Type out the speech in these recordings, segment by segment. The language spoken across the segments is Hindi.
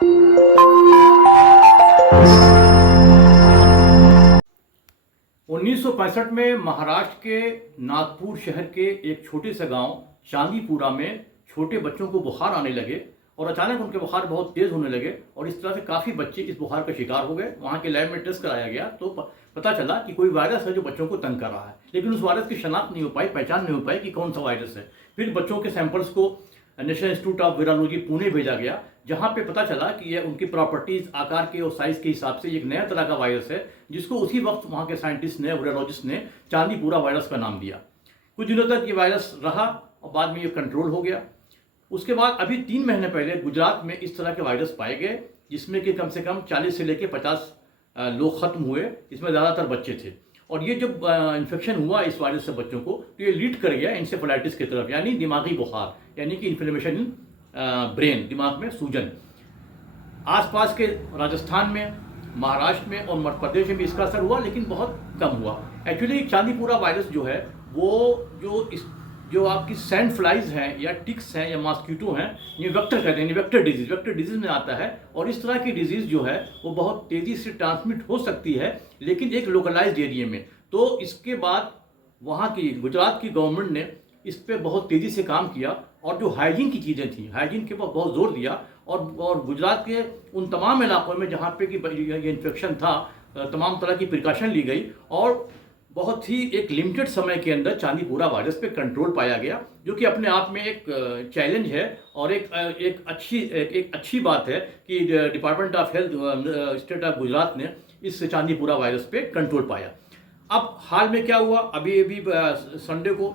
1965 में महाराष्ट्र के नागपुर शहर के एक छोटे से गांव चांदीपुरा में छोटे बच्चों को बुखार आने लगे और अचानक उनके बुखार बहुत तेज होने लगे और इस तरह से काफ़ी बच्चे इस बुखार का शिकार हो गए। वहाँ के लैब में टेस्ट कराया गया तो पता चला कि कोई वायरस है जो बच्चों को तंग कर रहा है, लेकिन उस वायरस की शनाख्त नहीं हो पाई, पहचान नहीं हो पाई कि कौन सा वायरस है। फिर बच्चों के सैंपल्स को national institute of virology Pune भेजा गया, जहाँ पे पता चला कि यह उनकी प्रॉपर्टीज, आकार के और साइज के हिसाब से एक नया तरह का वायरस है, जिसको उसी वक्त वहाँ के साइंटिस्ट ने, वायरोलॉजिस्ट ने चांदीपुरा वायरस का नाम दिया। कुछ दिनों तक ये वायरस रहा और बाद में ये कंट्रोल हो गया। उसके बाद अभी 3 महीने पहले गुजरात में इस तरह के वायरस पाए गए, जिसमें कि कम से कम 40 से लेकर 50 लोग खत्म हुए, इसमें ज़्यादातर बच्चे थे। और ये जब इन्फेक्शन हुआ इस वायरस से बच्चों को, तो ये लीड कर गया इंसेफेलाइटिस की तरफ, यानी दिमागी बुखार, यानी कि इन्फ्लेमेशन इन ब्रेन, दिमाग में सूजन। आसपास के राजस्थान में, महाराष्ट्र में और मध्य प्रदेश में भी इसका असर हुआ, लेकिन बहुत कम हुआ। एक्चुअली चांदीपुरा वायरस जो है वो जो आपकी सैंड फ्लाइज हैं या टिक्स हैं या मॉस्किटो हैं, ये वेक्टर कहते हैं, वेक्टर डिजीज में आता है। और इस तरह की डिजीज़ जो है वो बहुत तेज़ी से ट्रांसमिट हो सकती है, लेकिन एक लोकलाइज्ड एरिया में। तो इसके बाद वहाँ की गुजरात की गवर्नमेंट ने इस पर बहुत तेज़ी से काम किया और जो हाइजीन की चीज़ें थी, हाइजीन के ऊपर बहुत जोर दिया। और गुजरात के उन तमाम इलाकों में जहाँ पे कि ये इन्फेक्शन था, तमाम तरह की प्रिकॉशन ली गई और बहुत ही एक लिमिटेड समय के अंदर चांदीपुरा वायरस पे कंट्रोल पाया गया, जो कि अपने आप में एक चैलेंज है और एक अच्छी बात है कि department of health state of Gujarat ने इस चांदीपुरा वायरस पे कंट्रोल पाया। अब हाल में क्या हुआ, अभी संडे को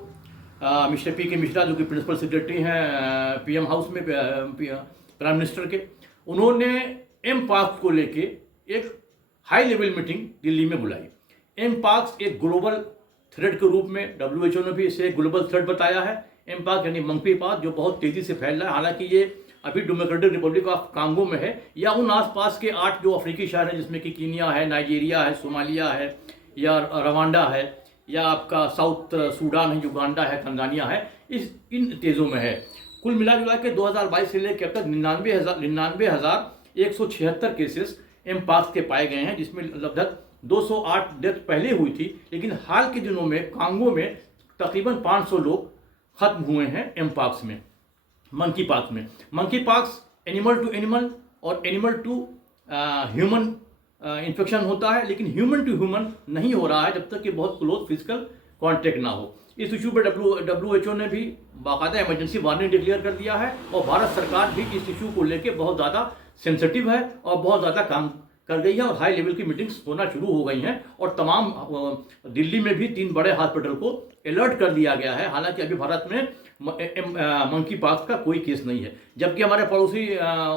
मिस्टर पी.के. मिश्रा, जो कि प्रिंसिपल सेक्रेटरी हैं पीएम हाउस में, प्राइम मिनिस्टर के, उन्होंने एमपॉक्स को लेके एक हाई लेवल मीटिंग दिल्ली में बुलाई। एमपॉक्स एक ग्लोबल थ्रेट के रूप में WHO ने भी इसे एक ग्लोबल थ्रेट बताया है। एमपॉक्स यानी मंकी पॉक्स, जो बहुत तेज़ी से फैल रहा है। हालांकि ये अभी डेमोक्रेटिक रिपब्लिक ऑफ कांगो में है या उन आसपास के 8 जो अफ्रीकी शहर हैं, जिसमें कि कीनिया है, नाइजीरिया है, सोमालिया है या रवांडा है या आपका साउथ सूडान है, युगांडा है, तंजानिया है, इन देशों में है। कुल मिला जुला के 2022 से लेकर अब तक 99,176 केसेस एमपॉक्स के पाए गए हैं, जिसमें लगभग 208 डेथ पहले हुई थी। लेकिन हाल के दिनों में कांगो में तकरीबन 500 लोग खत्म हुए हैं एमपॉक्स में, मंकी पॉक्स में। Monkeypox animal to animal और एनिमल टू ह्यूमन इन्फेक्शन होता है, लेकिन ह्यूमन टू ह्यूमन नहीं हो रहा है जब तक कि बहुत क्लोज फिजिकल कॉन्टेक्ट ना हो। इस इशू पर WHO ने भी बाकायदा इमरजेंसी वार्निंग डिक्लेयर कर दिया है और भारत सरकार भी इस इशू को लेकर बहुत ज़्यादा सेंसिटिव है और बहुत ज़्यादा काम कर गई है और हाई लेवल की मीटिंग्स होना शुरू हो गई हैं। और तमाम दिल्ली में भी 3 बड़े हॉस्पिटल को अलर्ट कर दिया गया है। हालांकि अभी भारत में मंकी पॉक्स का कोई केस नहीं है, जबकि हमारे पड़ोसी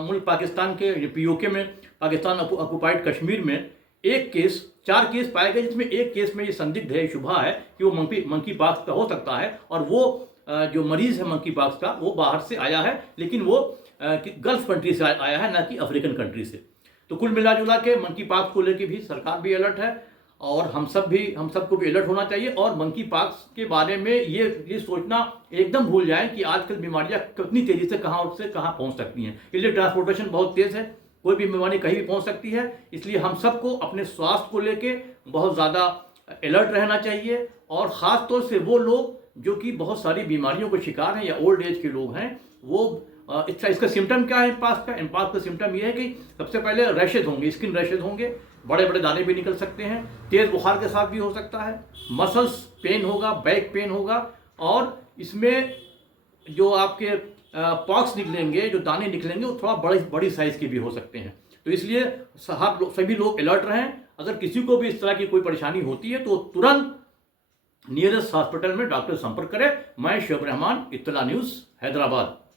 मुल्क पाकिस्तान के POK में, पाकिस्तान ऑक्युपाइड कश्मीर में 4 केस पाए गए, जिसमें एक केस में ये संदिग्ध है, शुभा है कि वो मंकी पॉक्स का हो सकता है। और वो जो मरीज है मंकी पॉक्स का, वो बाहर से आया है, लेकिन वो गल्फ कंट्री से आया है, ना कि अफ्रीकन कंट्री से। तो कुल मिला जुला के मंकी पॉक्स को लेके भी सरकार भी अलर्ट है और हम सबको भी अलर्ट होना चाहिए। और मंकी पॉक्स के बारे में ये सोचना एकदम भूल जाएं कि आजकल बीमारियां कितनी तेजी से कहाँ पहुंच सकती हैं। इसलिए ट्रांसपोर्टेशन बहुत तेज है, कोई भी बीमारी कहीं भी पहुंच सकती है। इसलिए हम सबको अपने स्वास्थ्य को लेके बहुत ज़्यादा अलर्ट रहना चाहिए। और ख़ास तौर से वो लोग जो कि बहुत सारी बीमारियों के शिकार हैं या ओल्ड एज के लोग हैं, वो इसका सिम्टम क्या है एमपॉक्स का सिम्टम ये है कि सबसे पहले रैशेज होंगे, स्किन रैशेज होंगे, बड़े बड़े दाने भी निकल सकते हैं, तेज़ बुखार के साथ भी हो सकता है, मसल्स पेन होगा, बैक पेन होगा। और इसमें जो आपके पॉक्स निकलेंगे, जो दाने निकलेंगे, वो थोड़ा बड़ी साइज़ के भी हो सकते हैं। तो इसलिए सभी लोग अलर्ट रहें। अगर किसी को भी इस तरह की कोई परेशानी होती है तो तुरंत नियरेस्ट हॉस्पिटल में डॉक्टर संपर्क करें। मैं शोएब रहमान, इत्तला न्यूज़, हैदराबाद।